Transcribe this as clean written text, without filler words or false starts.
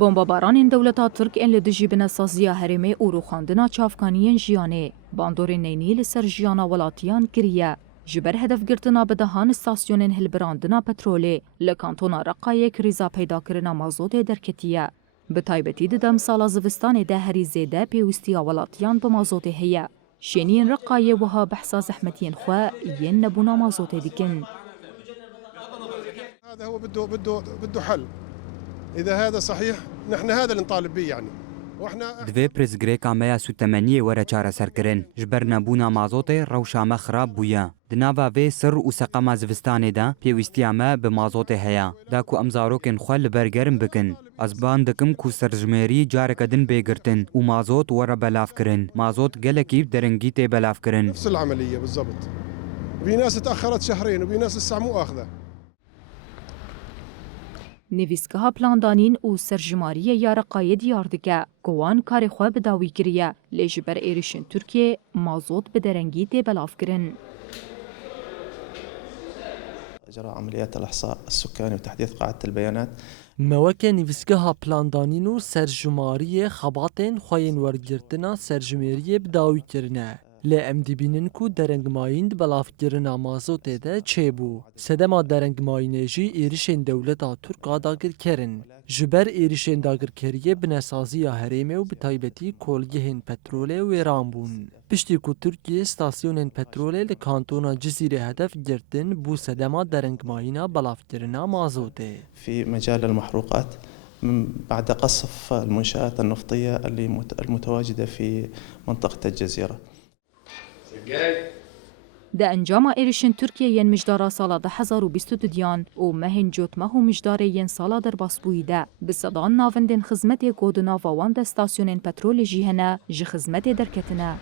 بۆمبەبارانên dewleta Tirk ên li dijî binesaziya herêmê û rûxandina çavkaniyên jiyanê, bandorên neynî li ser jiyana welatiyan kiriye. Ji ber hedefgirtina bidehan stasyonên hilbirandina petrolê li kantona Reqayê krîza peydakirina mazotê derketiye. Bi taybetî di demsala zivistanê de herî zêde pêwîstiya welatiyan bi mazotê heye. Şeniyên Reqayê wiha behsa zehmetiyên xwe yên nebûna mazotê dikin. هذا هو بده حل. إذا هذا صحيح نحن هذا اللي نطالب به يعني. واحنا دوی پرزگریکا میا سوتمنی وره چاره سرکرین جبر نبونا مازوت روشامه خراب بویا دناوا وی سر و سقما زوستانه دا پیوستیامه به مازوت هیا دا کو امزاروکن خل برگرم بکن از باندکم کو سرجمری جارکدن بگرتن و مازوت وره بلاف کرن مازوت گلکی درنگی تی بلاف کرن نفس العملية بالضبط. وفي ناس تأخرت شهرين وفي ناس لسه مو آخذة. نویسگاها پلاندانین û serjimariyê ya Reqayê diyar dike ku wan karê xwe bi dawî kiriye lê ji ber êrişên Tirkiye mazot bi derengî tê belavkirin. إجراء عمليات الإحصاء السكاني وتحديث قاعدة البيانات. موکه نویسگاها پلاندانین و سرجماری خباتین خوین ورگرتنا سرجمری بداوی کرنه. لی ام دی بینن کو درنگ مایند بلافگرنا مازوت ده چه بو. سدما درنگ ماینجی ایرشین دولتا ترکا داگر کرن. جبر ایرشین داگر کریه بنسازی هریمه و بتایبتی کولگهن پتروله و ایران بون. پشتی کو ترکیه ستاسیونن پتروله لکانتونا جزیره هدف گرتن بو سدما درنگ ماینا بلافگرنا مازوته. في مجال المحروقات من بعد قصف المنشآت النفطية المتواجدة في منطقة الجزيرة. د انجام êrişên Tirkiyeyên mijdara sala 2022 û mehên cotmeh û mijdarê yên sala derbasbûyî de bi sedan navendên xizmetê ku di nava wan de stasyonên petrolê jî hene ji xizmetê derketine.